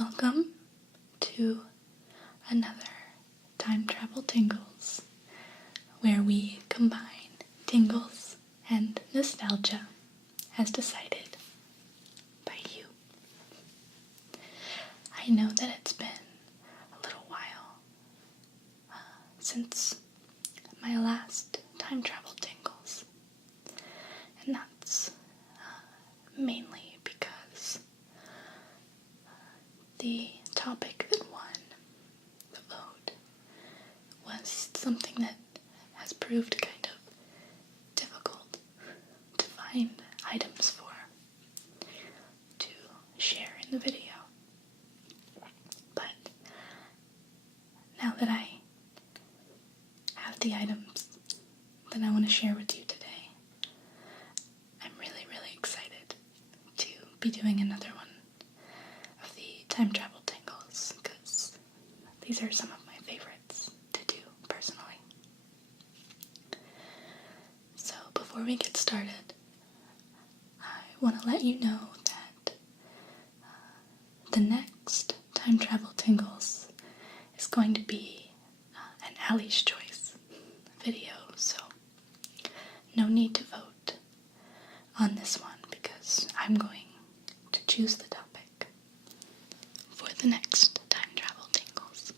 Welcome to another Time Travel Tingles, where we combine tingles and nostalgia as decided by you. I know that it's been a little while since my last Time Travel Tingles, and that's mainly because the topic that won the vote was something that has proved kind of difficult to find items for to share in the video. But now that I have the items that I want to share with you today, I'm really, really excited to be doing another one of the Time Travel Tingles, because these are some of my favorites to do personally. So before we get started, I want to let you know that the next Time Travel Tingles is going to be an Allie's Choice video, so no need to vote on this one because I'm going to choose the topic for the next Time Travel Tingles.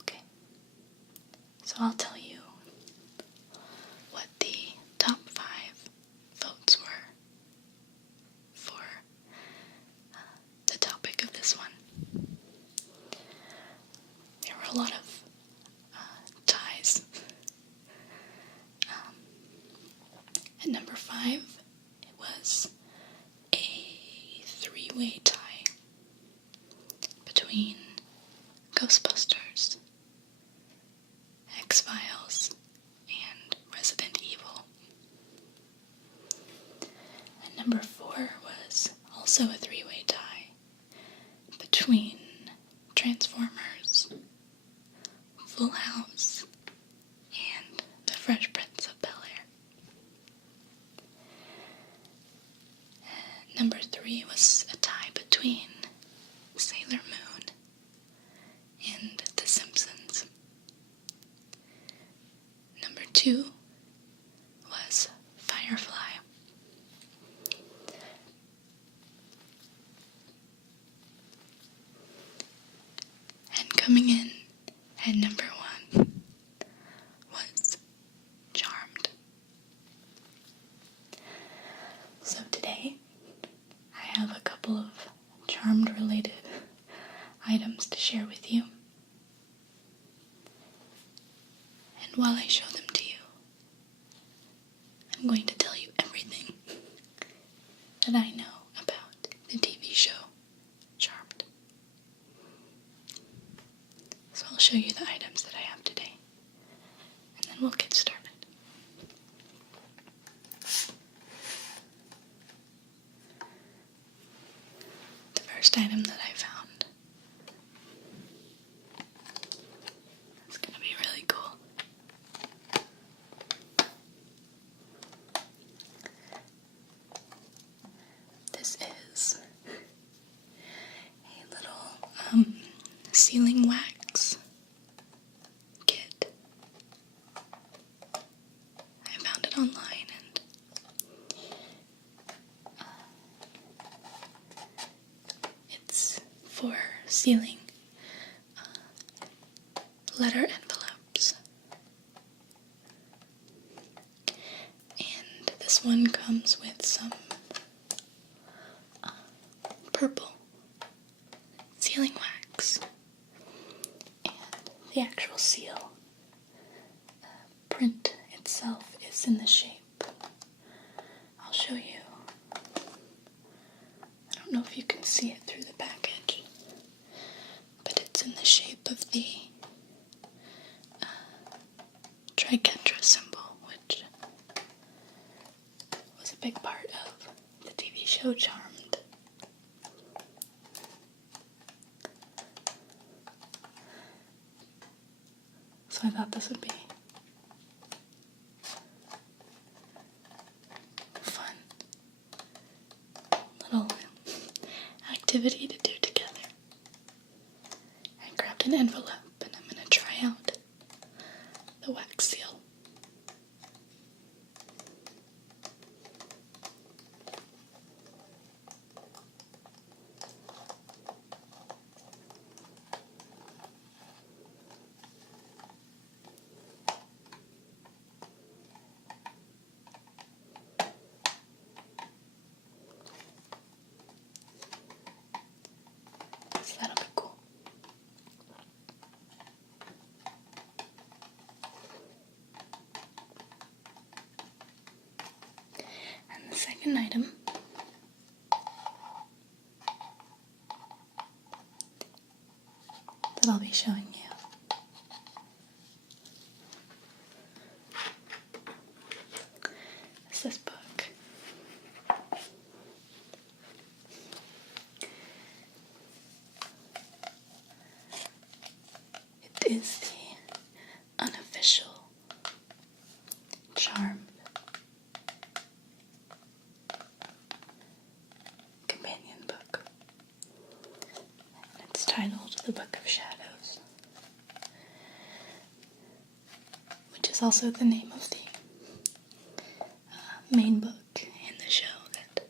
Okay, so I'll tell you what the top 5 votes were for the topic of this one. There were a lot of ties. At number 5, it was a 3-way tie between Ghostbusters, X-Files, and Resident Evil. And number 4 was also a 3-way tie between Transformers, Full House, and The Fresh Prince of Bel-Air. Number 3 was a tie between Sailor Moon and The Simpsons. Number 2 was Firefly. And coming in at number 1 was Charmed. So today, I have a couple of Charmed related items to share with you. And while I show them to you, I'm going to tell you everything that I know about the TV show Charmed. So I'll show you the items that I have today, and then we'll get started. The first item that I found is going to be really cool. This is a little sealing wax kit. I found it online, and it's for sealing letter envelopes. And this one comes with some purple sealing wax, and the actual seal print itself is in the shape. I'll show you. I don't know if you can see it through the package, but it's in the shape of the triquetra symbol, which was a big part of the TV show Charmed. So I thought this would be fun little activity to do together. I grabbed an envelope and I'm going to try out the wax seal. So that'll be cool. And the second item that I'll be showing you is this book. It is the unofficial charmed companion book. And it's titled The Book of Shadows, which is also the name of the main book in the show that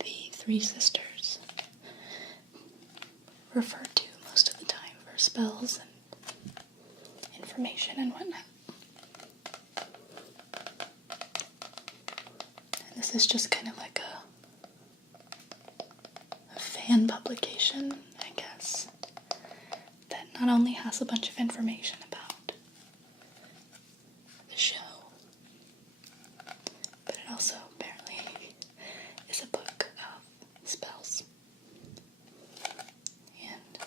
the three sisters refer to most of the time for spells and information and whatnot. And this is just kind of like a fan publication, I guess, that not only has a bunch of information about the show, but it also apparently is a book of spells and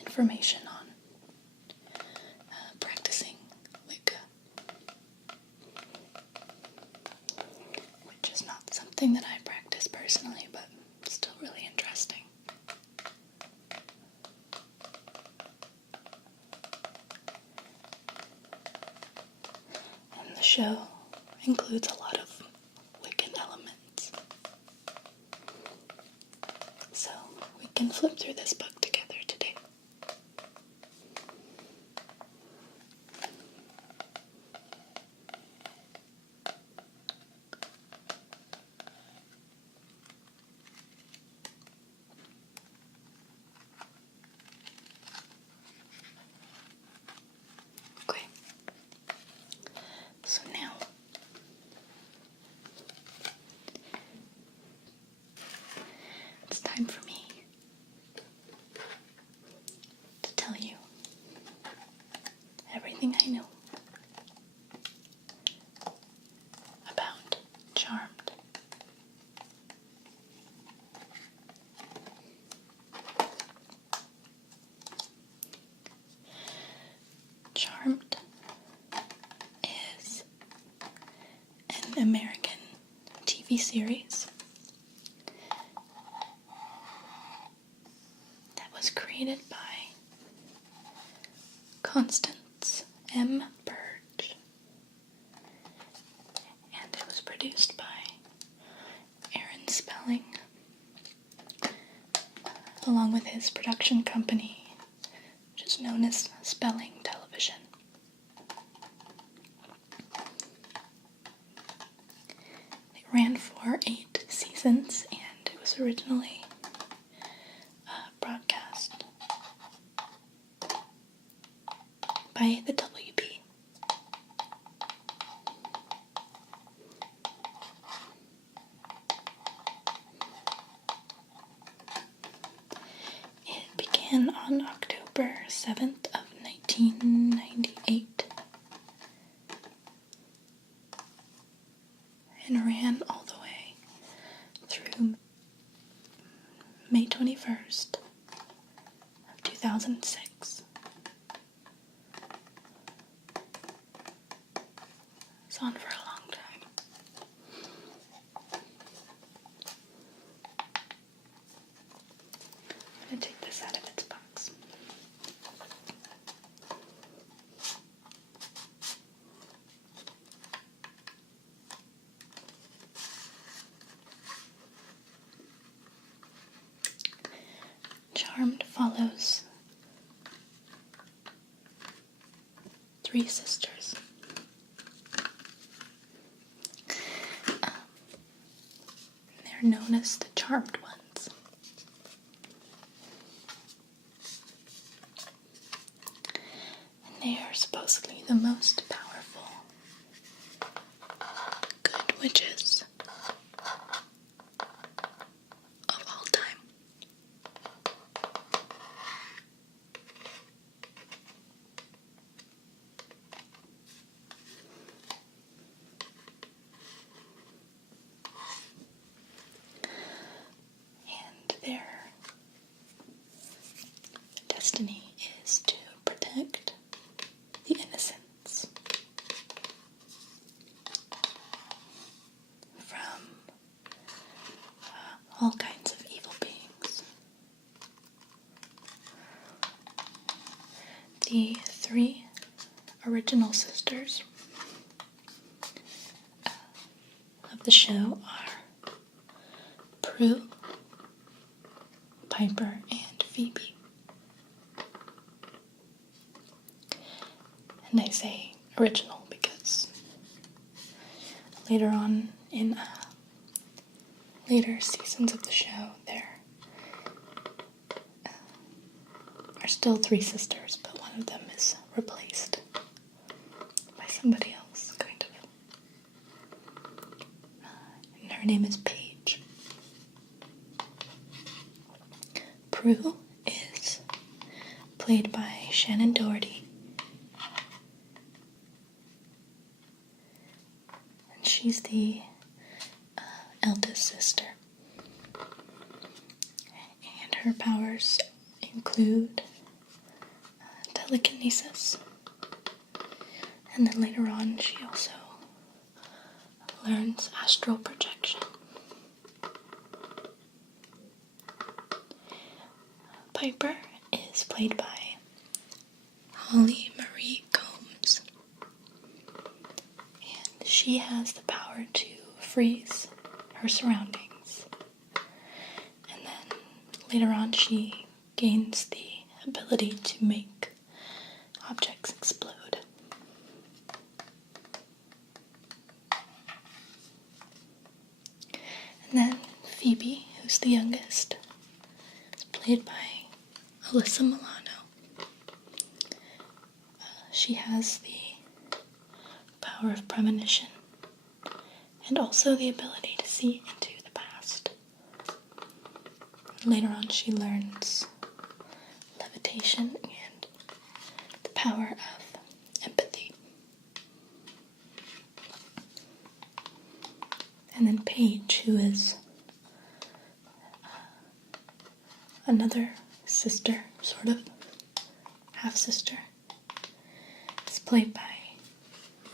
information on practicing Wicca, which is not something that I practice personally, but still really interesting. And the show includes a lot of Wiccan elements. So we can flip through this book together today. Okay. So now it's time for me to tell you everything I know about Charmed. Charmed is an American TV series that was created by Constance M. Burge, and it was produced by Aaron Spelling, along with his production company, which is known as Spelling Television. It ran for 8 seasons, and it was originally broadcast by the WB. It began on October 7th of 1998 and ran all the way through May 21st of 2006. It's on for a long time. I'm going to take this out of its box. those three sisters. They're known as the Charmed Ones. And they are supposedly the most powerful good witches of all time. And their destiny is to protect the innocents from all kinds of evil beings. The three original sisters of the show are Prue, Piper, and Phoebe. And I say original because later on in later seasons of the show there are still three sisters, but one of them is replaced by somebody else, kind of. And her name is Paige. Prue is played by Shannon Doherty. And she's the eldest sister. And her powers include telekinesis. And then later on, she also learns astral projection. Piper is played by Holly Marie Combs. And she has the power to freeze her surroundings. And then later on, she gains the ability to make objects explode. And then Phoebe, who's the youngest, is played by Alyssa Milano. She has the power of premonition and also the ability to see into the past. Later on, she learns levitation and the power of empathy. And then Paige, who is another sister, sort of, half-sister, is played by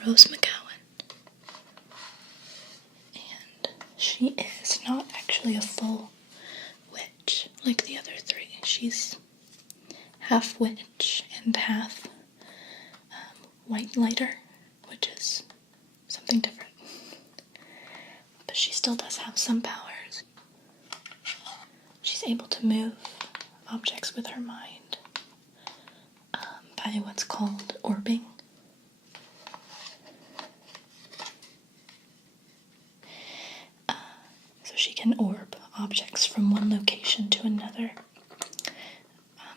Rose McGowan. And she is not actually a full witch like the other three. She's half witch and half white lighter, which is something different. But she still does have some powers. She's able to move objects with her mind by what's called orbing. So she can orb objects from one location to another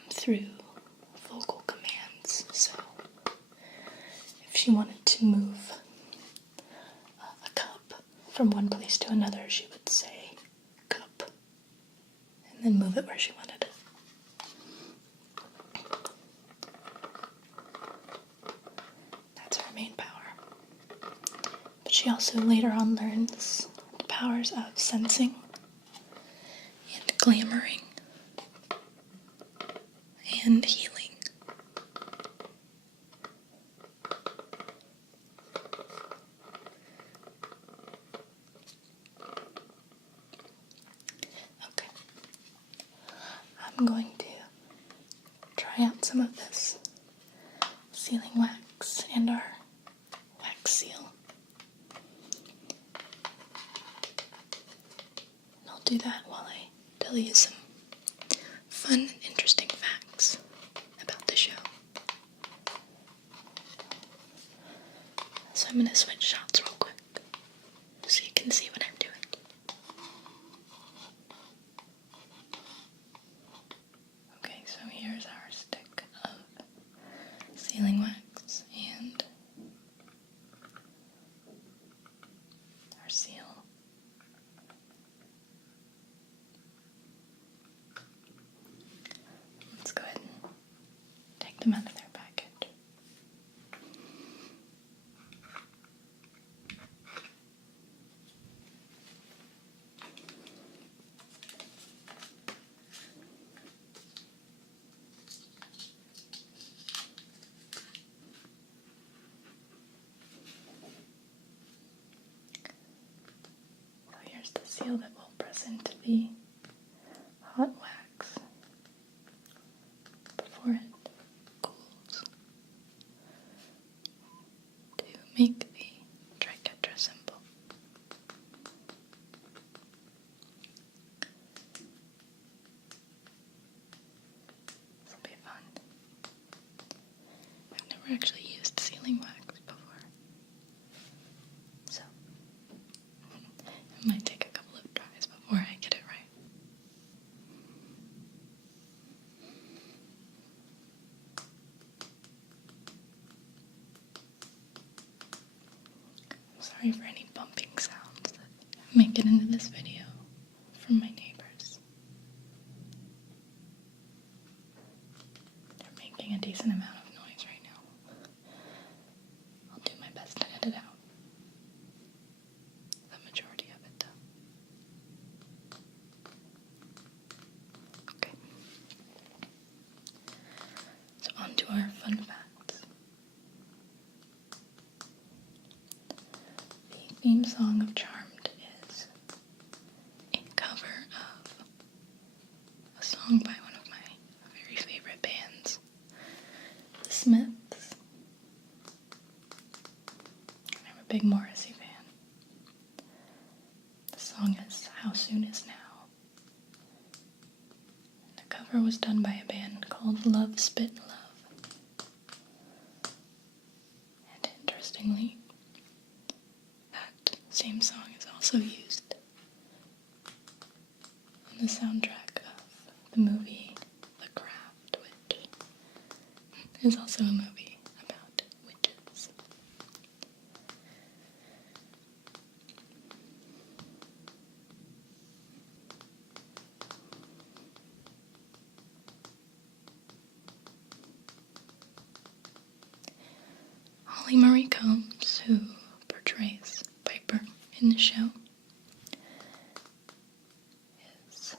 through vocal commands. So if she wanted to move a cup from one place to another, she would say cup and then move it where she wanted it. That's her main power. But she also later on learns the powers of sensing and glamoring and healing. Okay. I'm going to try out some of this sealing wax and our wax seal. And I'll do that while I tell you some fun and interesting facts. can see what I'm doing. Okay, so here's our stick of sealing wax and our seal. Let's go ahead and take them out of their package. So here's the seal that we'll press into the hot wax before it cools to make the triquetra symbol. This will be fun. I've never actually used sealing wax before, so it might take a couple of tries before I get it right. I'm sorry for any bumping sounds that make it into this video from my neighbors. They're making a decent amount of noise right now. I'll do my best to edit out the majority of it, though. Okay. So on to our fun facts. The theme song of Charmed is a cover of a song by one of my very favorite bands, The Smiths. I'm a big Morrissey fan. The song is How Soon Is Now. And the cover was done by a band called Love Spit Love. And interestingly, that same song is also used on the soundtrack of the movie The Craft, which is also a movie about witches. Holly Marie Combs, who portrays Piper in the show, is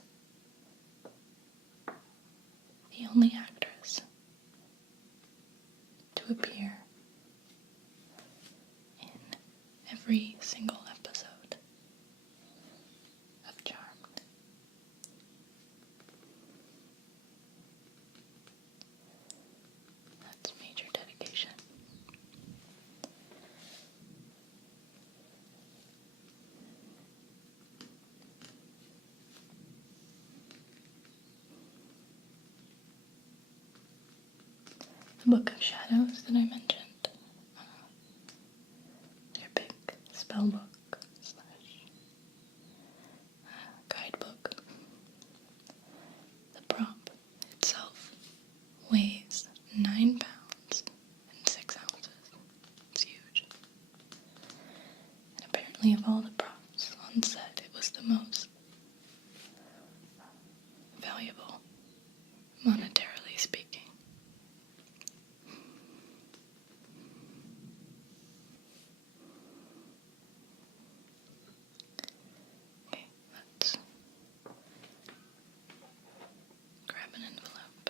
the only actress to appear in every single episode of Charmed. That's major dedication. The Book of Shadows that I mentioned, their big spell book slash guidebook. The prop itself weighs 9 pounds and 6 ounces. It's huge. And apparently of all the props on set, it was the most valuable, monetarily speaking. Okay, let's grab an envelope.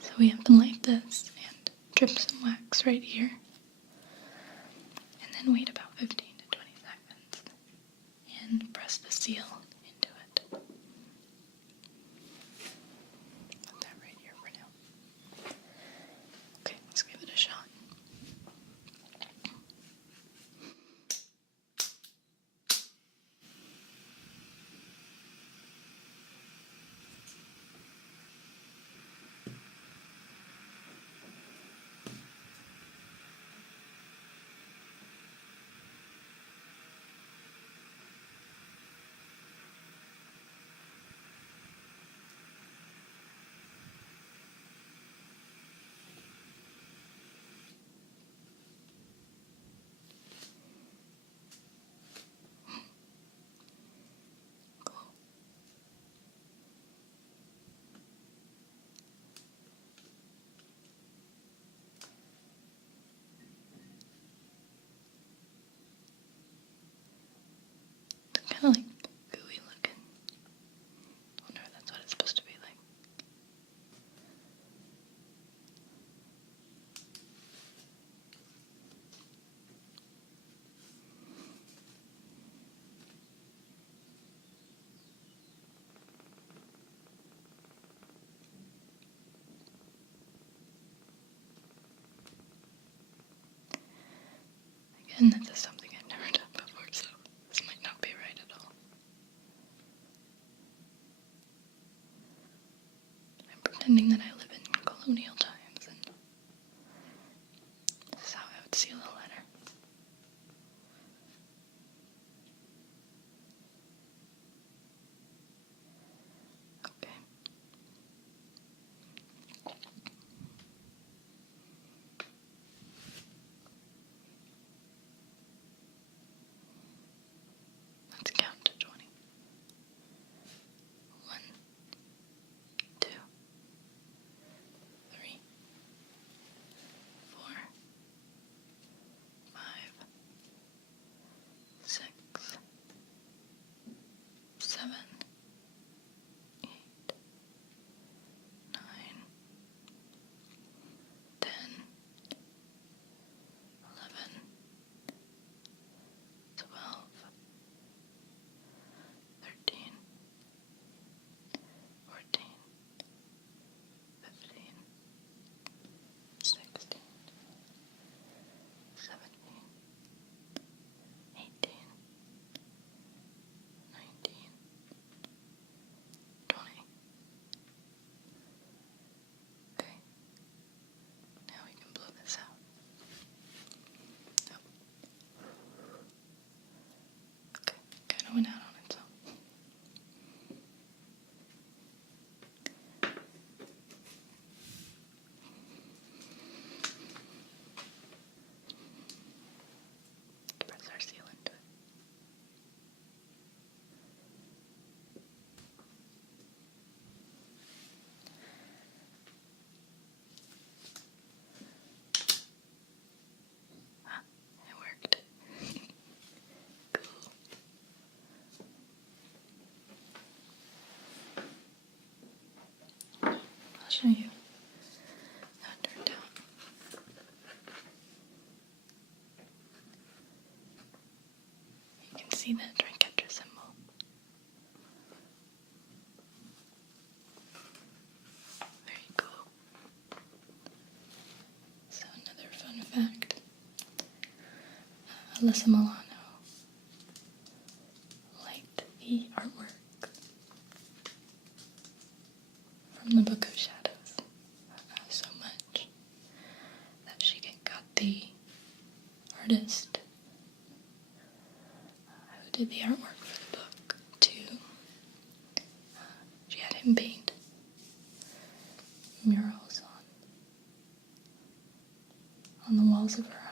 So we have to light this and drip some wax right here, and then wait about 15 to 20 seconds and press the seal into it. Put that right here for now. Okay, let's give it a shot. And this is something I've never done before, so this might not be right at all. I'm pretending that I live in colonial times, and this is how I would seal a letter. Okay. Let's count to 20. 1, 2, 3, 4, 5, 6, 7, 8, 9, 10, 11, 12, 13, 14, 15, 16, 17, 18, 19, 20. Okay, now we can blow this out. Oh. Okay, kind of went out on its own. Press our seal into it. Ah, it worked. Cool. I'll show you how it turned out. You can see that dreamcatcher symbol. Very cool. So another fun fact. Alyssa Milano liked the artwork from the Book of Shadows so much that she got the artist who did the artwork for the book to, she had him paint murals on the walls of her home.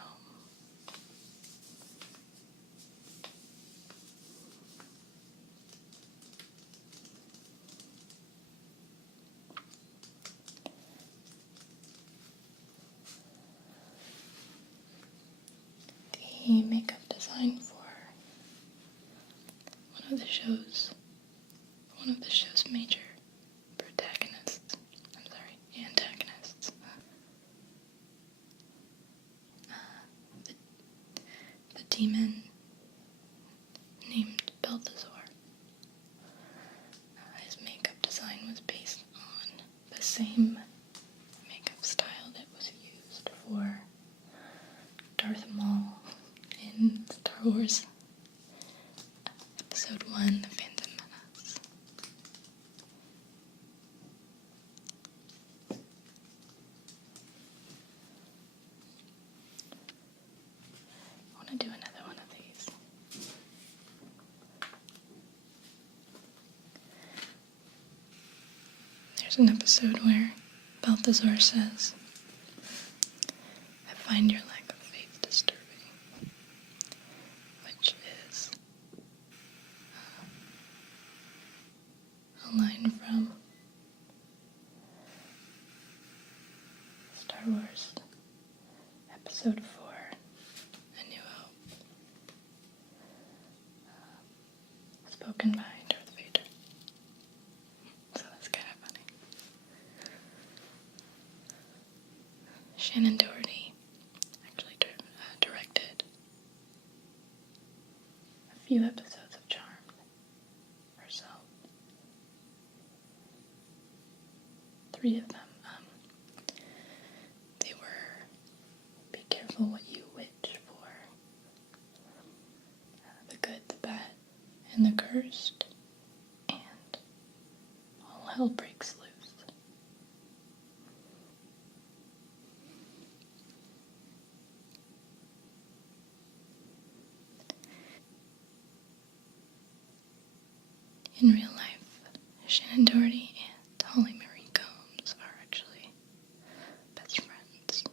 The makeup design for one of the show's major antagonists. The demon named Balthazar. His makeup design was based on the same makeup style that was used for Darth Maul in Star Wars Episode 1, The Phantom Menace. I want to do another one of these. There's an episode where Balthazar says, "I find your lack of faith disturbing," which is a line from Star Wars Episode 4, A New Hope, spoken by Darth Vader. So that's kind of funny. Shannon Doherty actually directed a few episodes of Charmed herself. 3 of them. They were Be Careful What You Wish For, and the cursed, and all hell breaks loose. In real life, Shannon Doherty and Holly Marie Combs are actually best friends.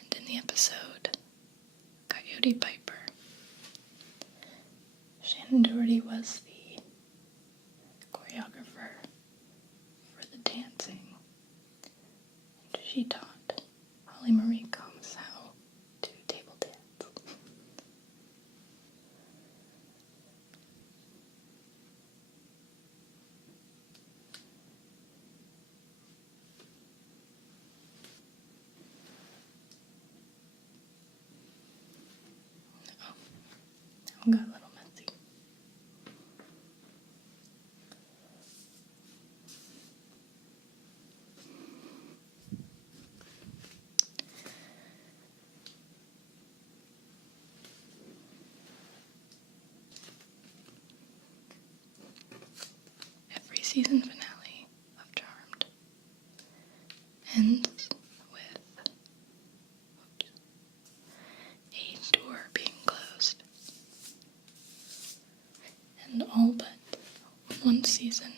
And in the episode Coyote Piper, Shannon Doherty was the choreographer for the dancing, and she taught Holly Marie Combs how to table dance. Oh, that one got a little messy. Every season finale of Charmed ends with a door being closed. And all but one season,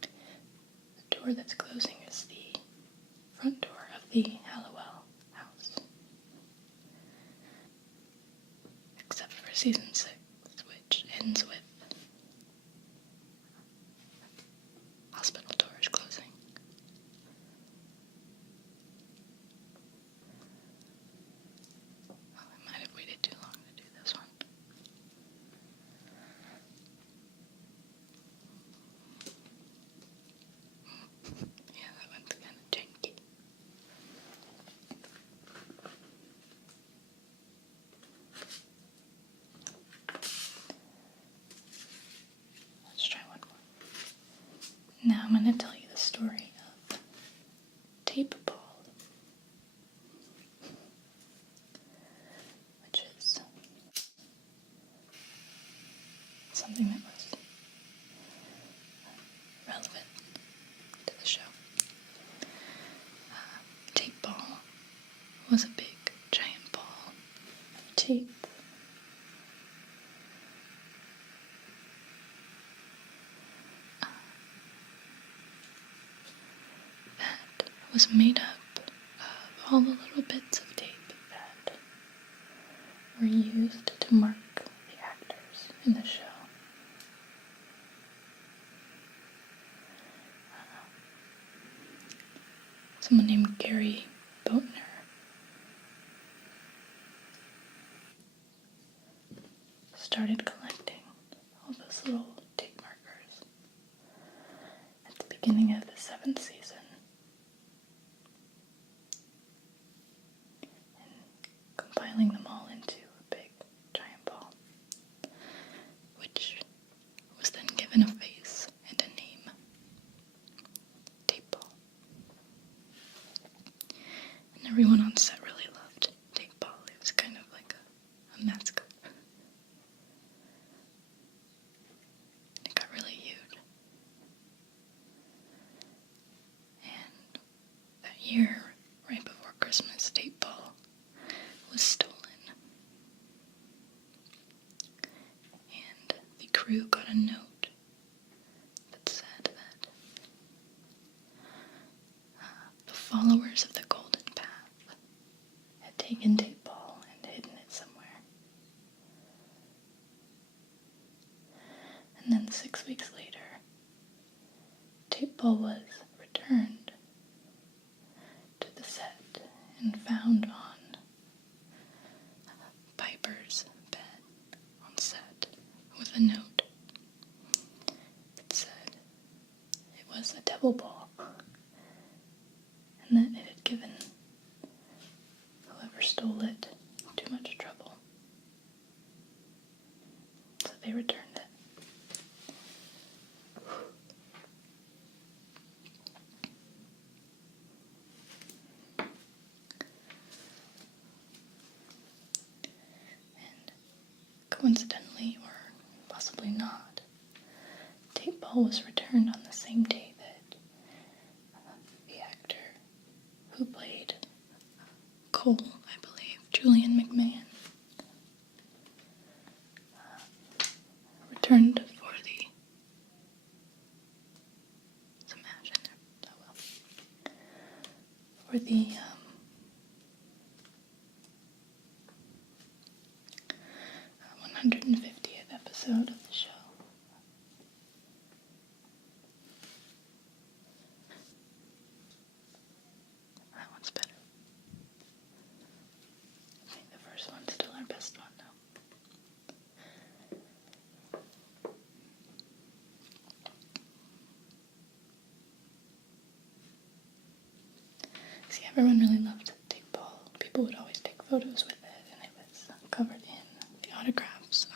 the door that's closing is the front door of the Hallowell house. Except for season 6, which ends with hospital doors closing. Oh, I might have waited too long to do this one. Yeah, that one's kind of janky. Let's try one more. Now I'm going to tell you the story of Tape Ball, which is something that was relevant to the show. Tape ball was a big, giant ball of tape that was made up of all the little bits of tape that were used to mark the actors in the show. Someone named Gary Boatner started collecting all those little tape markers at the beginning of the 7th season, and compiling them all into a big giant ball, which was then given a face and a name: Tape Ball. And everyone on set really loved Tape Ball. It was kind of like a mascot. It got really huge. And that year, right before Christmas, Tape Ball was stolen. And the crew got a note that said that the followers of the Golden Path had taken Tape Ball and hidden it somewhere. And then 6 weeks later, Tape Ball was returned to the set and found on Piper's bed on set with a note that said it was a devil ball and that it had given whoever stole it too much trouble. So they returned it. ball was returned on the same day that the actor who played Cole, I believe, Julian McMahon, returned for the smash in there. Oh well. For the 150th episode of the show. That one's better. I think the first one's still our best one, though. See, everyone really loved the tape ball. People would always take photos with it, and it was covered in the autographs of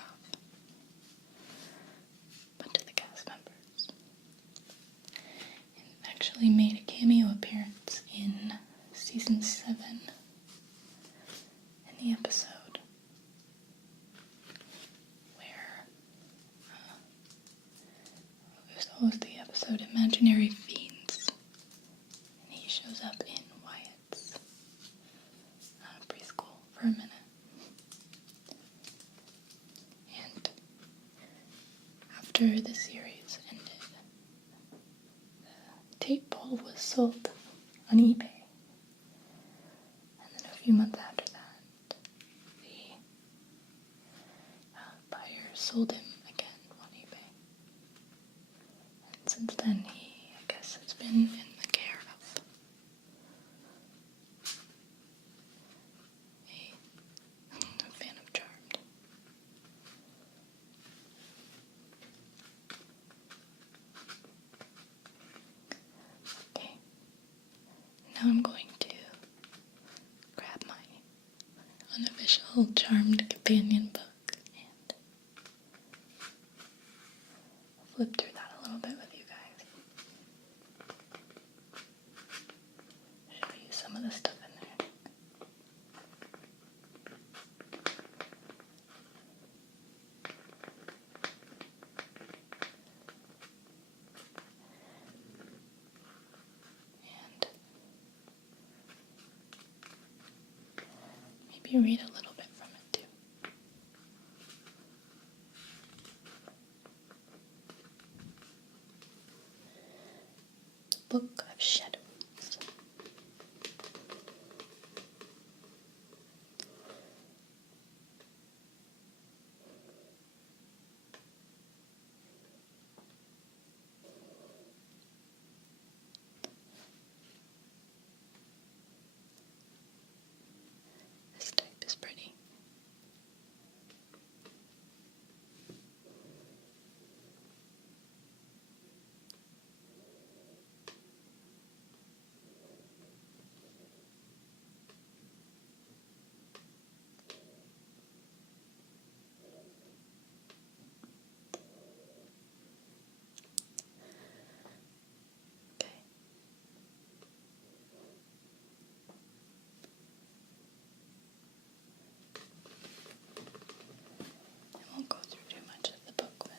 a bunch of the cast members. And it actually made a cameo appearance in season 7 in the episode where it was the episode Imaginary Fiends, and he shows up in Wyatt's preschool for a minute. And after the series ended, the tape ball was sold on eBay. And then a few months after that, the buyer sold him again on eBay. And since then, he, I guess, has been in the care of a fan of Charmed. Okay, now I'm going to grab my unofficial Charmed companion book and flip through that a little bit with you guys. Show you some of the stuff in there. And maybe read a little bit from it too. The Book of Shadows. This type is pretty. Okay. I won't go through too much of the book, but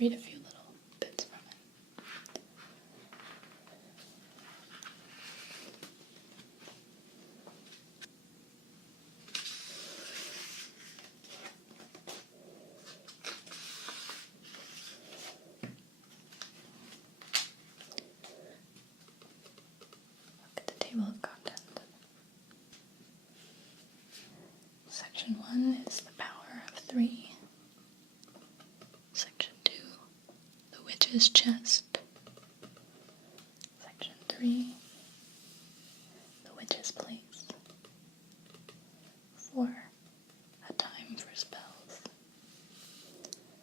read a few little bits from it. Look at the table of contents. Section 1 is the power of 3. Section 2, the witch's chest. Section 3, the witch's place. 4, a time for spells.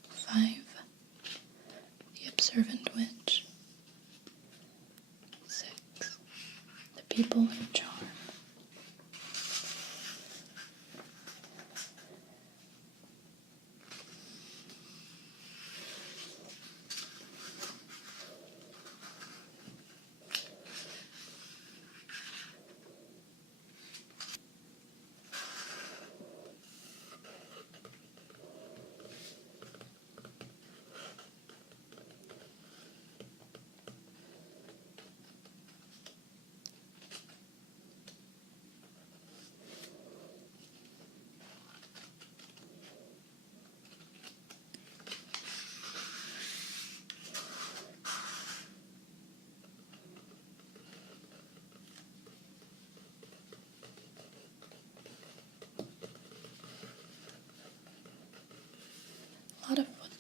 5, the observant witch. 6, the people who charm. 7,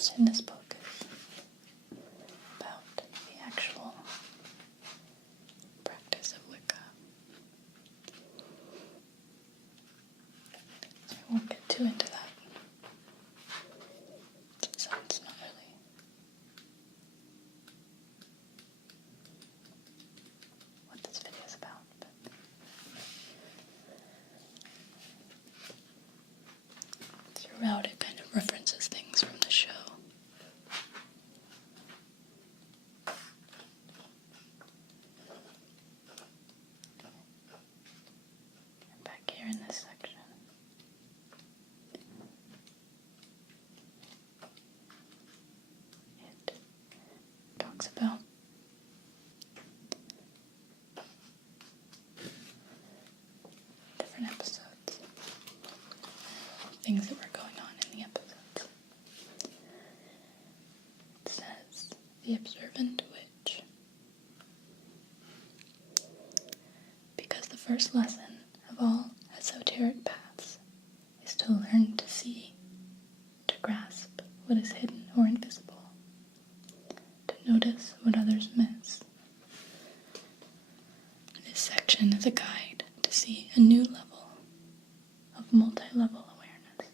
notes in this book is about the actual practice of Wicca. So I won't get too into that. So it's not really what this video is about, but throughout it kind of references things from the show. And back here in this section, it talks about different episodes, things that were going on in the episodes. It says, the observant witch. Because the first lesson of all esoteric paths is to learn to see, to grasp what is hidden or invisible, to notice what others miss. This section is a guide to see a new level of multi-level awareness.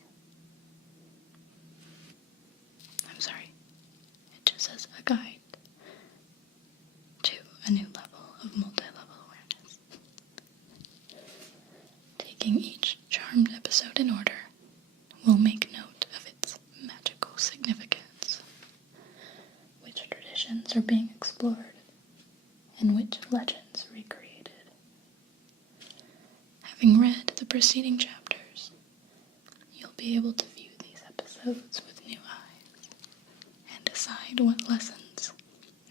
I'm sorry, it just says a guide to a new level of multi-level awareness. Taking each charmed episode in order, we'll make note of its magical significance, which traditions are being explored, and which legends recreated. Having read the preceding chapters, you'll be able to view these episodes with new eyes and decide what lessons,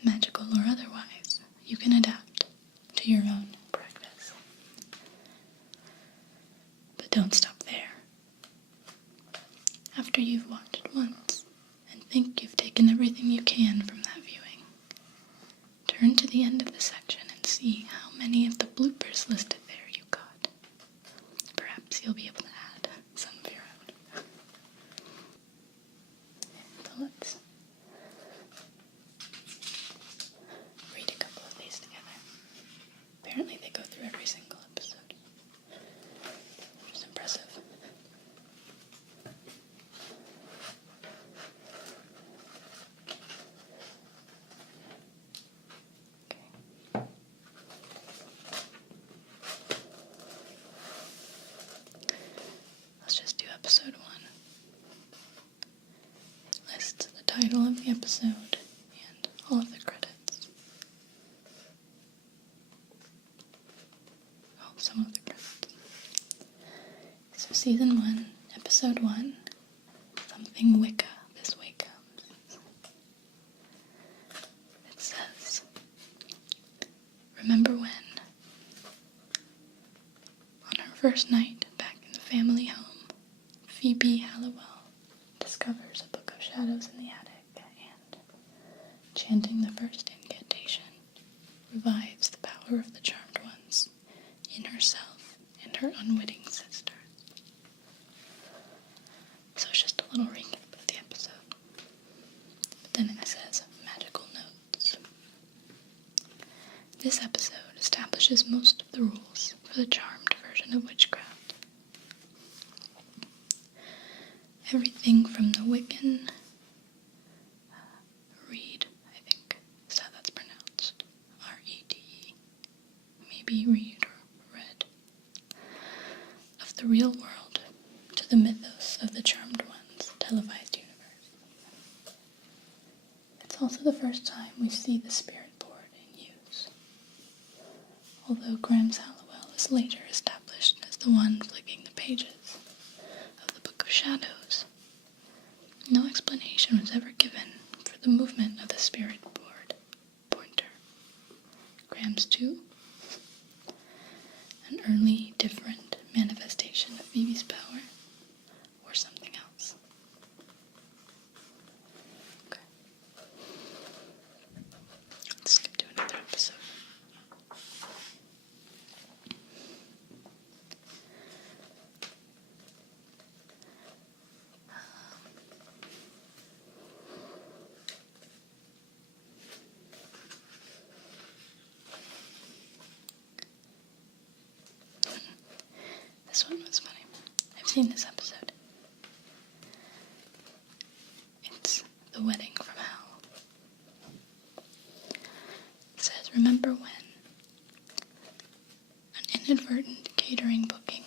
magical or otherwise, you can adapt to your own practice. But don't stop there. After you've watched once and think you've taken everything you can from that viewing, turn to the end of the section and see how many of the bloopers listed there you got. Perhaps you'll be able to add some of your own. So let's read a couple of these together. Apparently they go through every single episode, which is impressive. Okay. Let's just do episode 1. It lists the title of the episode and all of the credits. Oh, some of the credits. So season 1, episode 1, Something Wicca This Way Comes. It says, remember when, on her first night back in the family home, Phoebe Halliwell discovers a book of shadows in the attic and, chanting the first incantation, revives the power of the charmed ones in herself and her unwitting sister. So it's just a little recap of the episode. But then it says magical notes. This episode establishes most of the rules for the charmed version of witchcraft. Everything from the Wiccan read, I think is how that's pronounced, R-E-D-E, maybe read or read, of the real world to the mythos of the Charmed One's televised universe. It's also the first time we see the spirit board in use, although Grams Halliwell is later established as the one flicking the pages of the Book of Shadows. No explanation was ever given for the movement of the spirit board pointer. Grams 2, an early, different manifestation of Phoebe's power, or something else. Okay. Let's skip to another episode. seen this episode. It's The Wedding from Hell. It says, remember when an inadvertent catering booking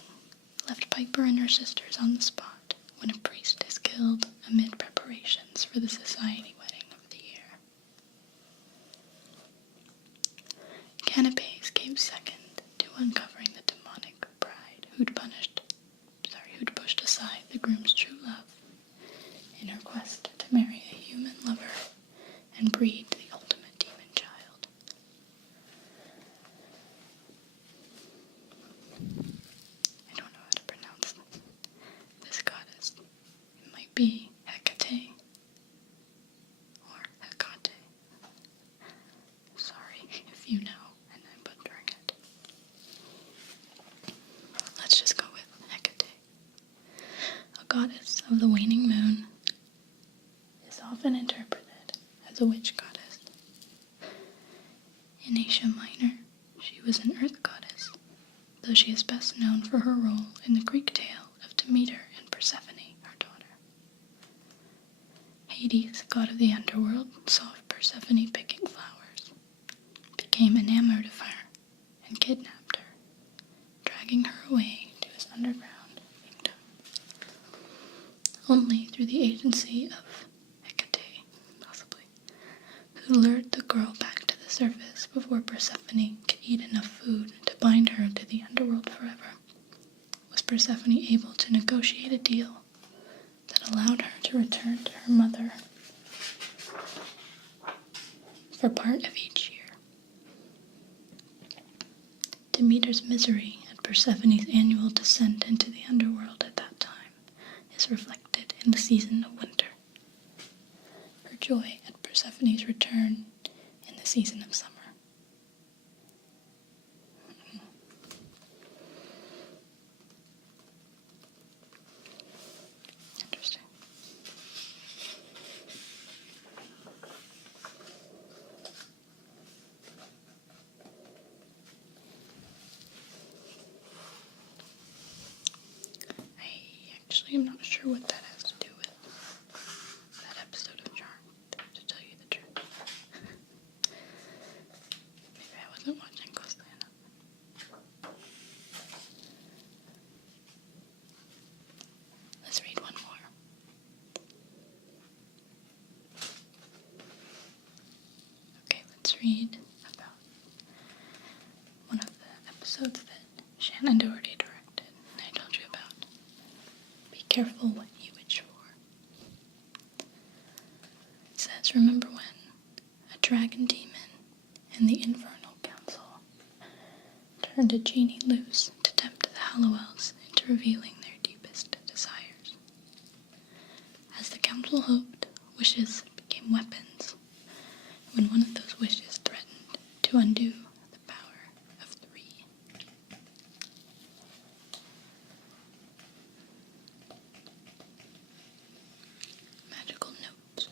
left Piper and her sisters on the spot when a priest is killed amid preparations for the society wedding of the year. Canapes came second to uncovering the demonic bride who'd pushed aside the groom's true love in her quest to marry a human lover and breed the ultimate demon child. I don't know how to pronounce this goddess. It might be Hecate or Hecate. Sorry if you know and I'm butchering it. Let's just go with Hecate. A goddess of the waning moon is often interpreted as a witch goddess. In Asia Minor, she was an earth goddess, though she is best known for her role in the Greek tale of Demeter and Persephone, her daughter. Hades, god of the underworld, saw Persephone picking flowers, became enamored of her, and kidnapped her, dragging her away to his underground kingdom. Only through the agency of Hecate, possibly, who lured the girl back to the surface before Persephone could eat enough food to bind her to the underworld forever, was Persephone able to negotiate a deal that allowed her to return to her mother for part of each year. Demeter's misery at Persephone's annual descent into the underworld at that time is reflected in the season of winter. Her joy at Persephone's return in the season of summer. Interesting. I'm not sure what that has to do with that episode of Charmed, to tell you the truth. Maybe I wasn't watching closely enough. Let's read one more. Okay, let's read about one of the episodes that Shannon Doherty directed, and I told you about. Be careful what you wish for. It says, remember when a dragon demon and the infernal council turned a genie loose to tempt the Hallowells into revealing their deepest desires. As the council hoped, wishes became weapons, when one of those wishes threatened to undo the power of 3. Magical note.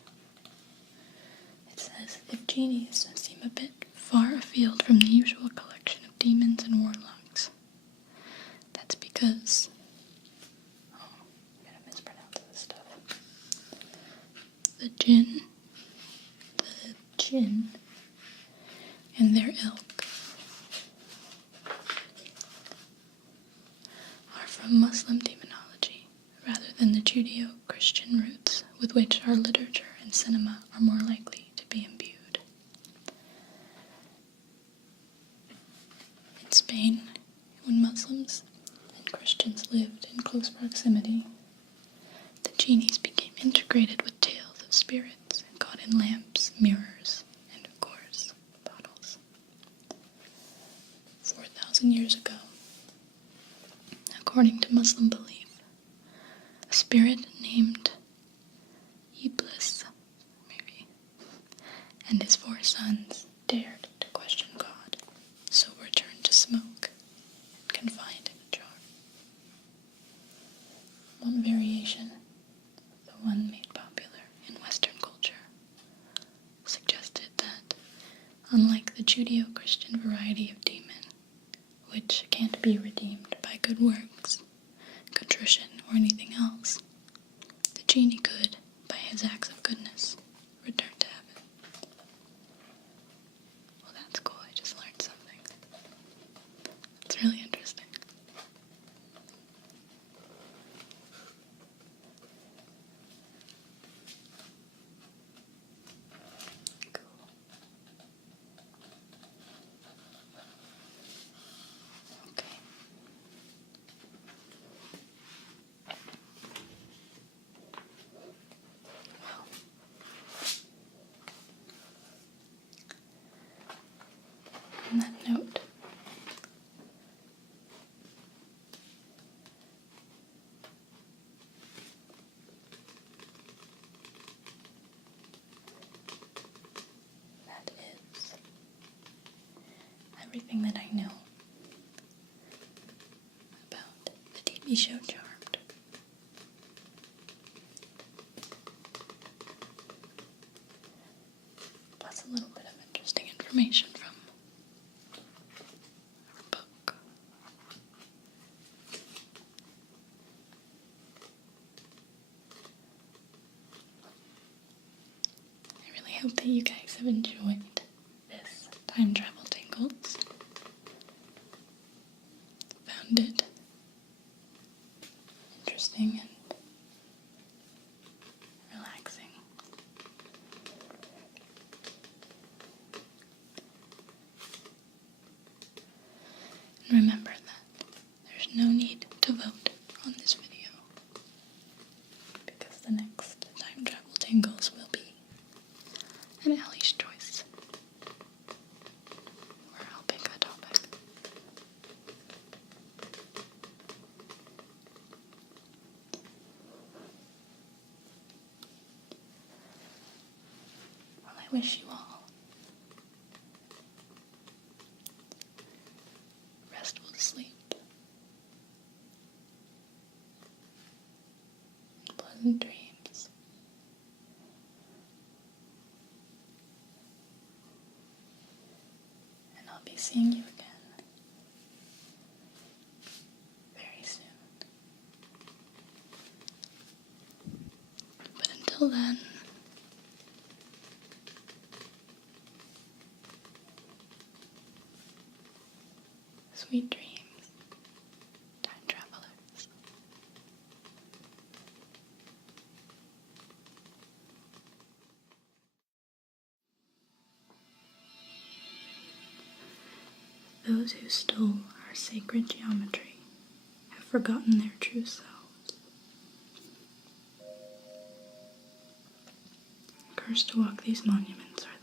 It says, if genies seem a bit far afield from the usual collection of demons and warlocks, that's because... I'm gonna mispronounce this stuff. The jinn and their ilk are from Muslim demonology, rather than the Judeo-Christian roots with which our literature and cinema are more likely to be imbued. In Spain, when Muslims and Christians lived in close proximity, the genies became integrated with tales of spirits and got in lamps, mirrors, and of course, bottles. 4,000 years ago, according to Muslim belief, a spirit named Iblis, maybe, and his 4 sons dared to question God, so were turned to smoke and confined in a jar. One variation, the one made popular in Western culture, suggested that, unlike the Judeo-Christian variety of demon, which can't be redeemed by good works, contrition, or genie could, by his acts of goodness, return to heaven. Well, that's cool. I just learned something. It's really interesting. Cool. Okay. Well, on that note, that is everything that I know about the TV show Charmed. Plus a little bit of interesting information from our book. I really hope that you guys have enjoyed this Time Travel Tingles. Found it interesting and relaxing. And remember that there's no need to vote on this video, because the next Time Travel Tingles will be an Allie's choice, where I'll pick a topic. Well, I wish you all restful sleep and pleasant dreams. And I'll be seeing you again very soon. But until then, sweet dreams, time travelers. Those who stole our sacred geometry have forgotten their true selves. Cursed to walk these monuments are